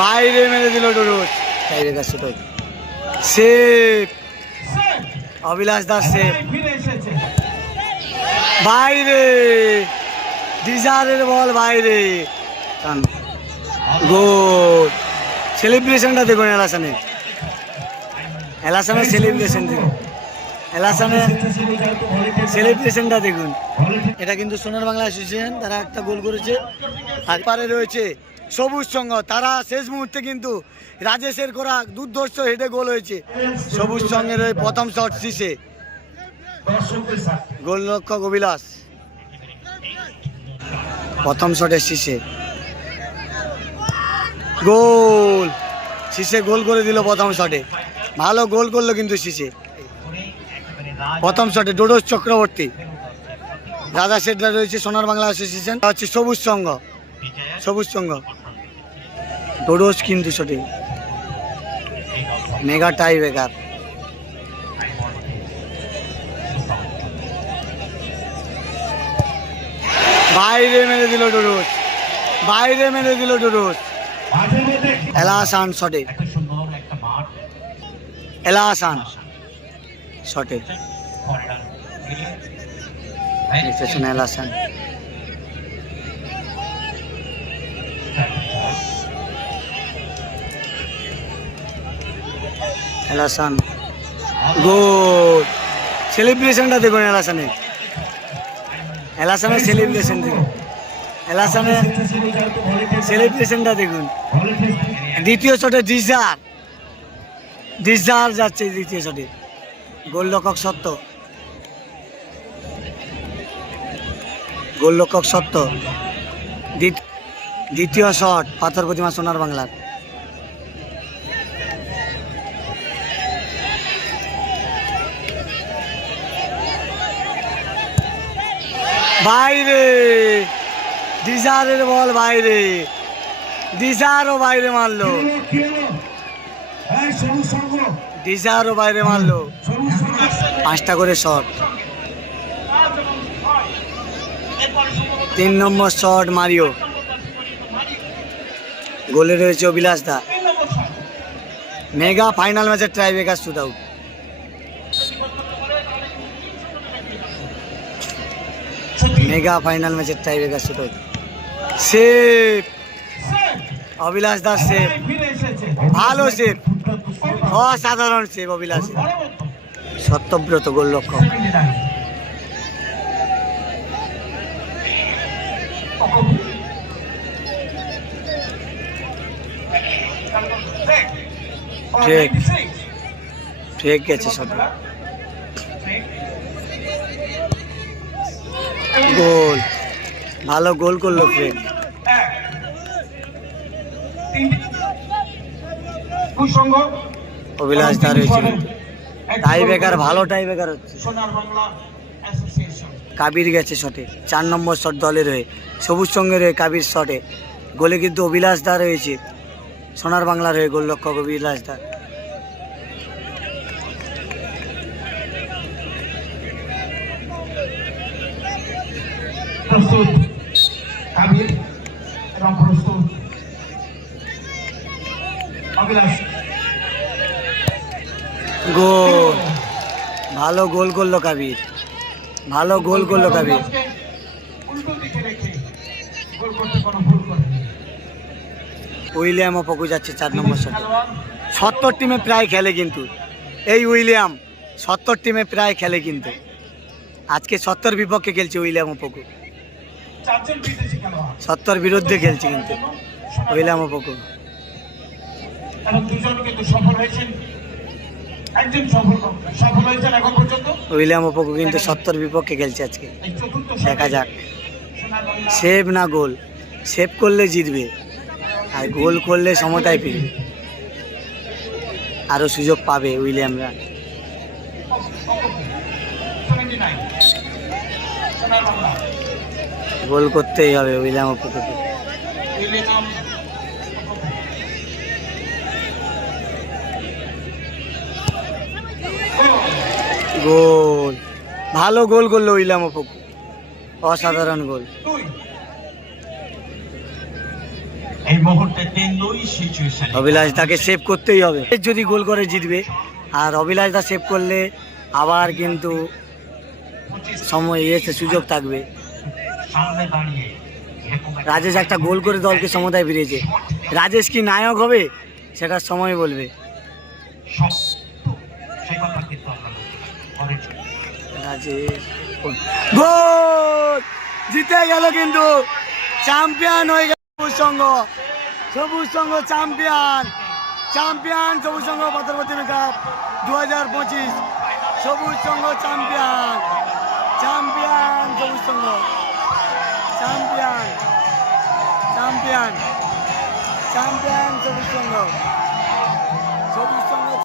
বাইরে মেরে দিল ডুরুস বাইরে গাছ ছোট সেফ। অবিলাস দাস সেফ। বাইরে। ডিজারের বল বাইরে। গোল। সেলিব্রেশনটা দেখুন এলাসানের এলাসানের সেলিব্রেশন দেখুন। এলাসানের সেলিব্রেশনটা দেখুন। এটা কিন্তু সোনার বাংলা অ্যাসোসিয়েশন তারা একটা গোল করেছে। আর পারে রয়েছে সবুজ সংঘ তারা শেষ মুহূর্তে কিন্তু রাজেশের করা দুর্ধর্ষ হেডে গোল হয়েছে। সবুজ সঙ্গের ওই প্রথম শট শীষে। গোলরক্ষক অভিলাষ। প্রথম শটের শীষে। গোল! শীষে গোল করে দিল প্রথম শটে ভালো গোল করল কিন্তু শীষে। প্রথম শটে ডোডোস চক্রবর্তী। রাজা শেঠরা রয়েছে সোনার বাংলা অ্যাসোসিয়েশন হচ্ছে সবুজ সংঘ সবুজ সংঘ ডোডোস কিন্তু শটে মেগা টাই বেকার বাইরে মেরে দিল ডোডোস বাইরে মেরে দিল ডোডোস এলাহাসান শটে। এলাহাসান শটে। দেখতেছেন এলাহাসান গোল সেলিব্রেশনটা দেখুন এলাহাসানের এলাহাসানের সেলিব্রেশন দেখুন। এলাহাসানের সেলিব্রেশনটা দেখুন। দ্বিতীয় শটে ডিজার ডিজার যাচ্ছে দ্বিতীয় শটে। গোলরক্ষক সত্য। গোলরক্ষক সত্য। দ্বিত- দ্বিতীয় শট পাথর প্রতিমা সোনার বাংলার। বাইরে। ডিজারের বল বাইরে। ডিজারও বাইরে মারলো। ডিজারও বাইরে মারলো। পাঁচটা করে শট। তিন নম্বর শট মারিও। গোলে রয়েছে অভিলাষ দা। মেগা ফাইনাল ম্যাচের tiebreaker shoot out mega final ম্যাচের tiebreaker shoot out save! Abhilash Das save. ভালো সেফ। অসাধারণ সেফ অভিলাষ। সত্যব্রত গোলরক্ষক। ঠিক ঠিক গেছে সঠিক গোল। ভালো গোল করল ফ্রেন্ড অভিলাষ দা রয়েছে। টাই বেকার ভালো টাই বেকার হচ্ছে কাবির গেছে শটে। চার নম্বর শট দলের হয়ে সবুজ সঙ্গে রয়ে কাবির শটে। গোলে কিন্তু অভিলাষ দা রয়েছে। সোনার বাংলার হয়ে গোলরক্ষক অভিলাষ দা। প্রস্তুত। কাবির এবং প্রস্তুত। অভিলাষ। গোল। ভালো গোল করল কাবির। ভালো গোল করল কাবির। উইলিয়াম অপকু যাচ্ছে চার নম্বর শটে। সত্তর টিমে প্রায় খেলে কিন্তু। এই উইলিয়াম সত্তর টিমে প্রায় খেলে কিন্তু। আজকে সত্তর বিপক্ষে খেলছে উইলিয়াম অপকু সত্তর বিরুদ্ধে খেলছে কিন্তু উইলিয়াম অপকু উইলিয়াম অপকু কিন্তু সত্তর বিপক্ষে খেলছে আজকে দেখা যাক সেভ না গোল সেভ করলে জিতবে আর গোল করলে সমতায় ফিরবে আরও সুযোগ পাবে উইলিয়ামরা 79 সোনার বাংলা গোল করতেই হবে উইলিয়াম উইলিয়াম গোল। ভালো গোল করল উইলিয়াম অপকু অসাধারণ গোল। অভিলাষ তাকে সেভ করতেই হবে। যদি গোল করে জিতবে আর অভিলাষ দা সেভ করলে আবার কিন্তু সময় এসে সুযোগ থাকবে। রাজেশ একটা গোল করে দলকে সমতায় ফিরিয়েছে। রাজেশ কি নায়ক হবে? সেটা সময় বলবে। রাজেশ গোল! জিতে গেল কিন্তু চ্যাম্পিয়ন হয়ে গেল সবুজ সংঘ। সবুজ সংঘ চ্যাম্পিয়ন। চ্যাম্পিয়ন সবুজ সংঘ পাথরপতি কাপ দু হাজার পঁচিশ। Sabuj Sangha champion. Champion champion Sangha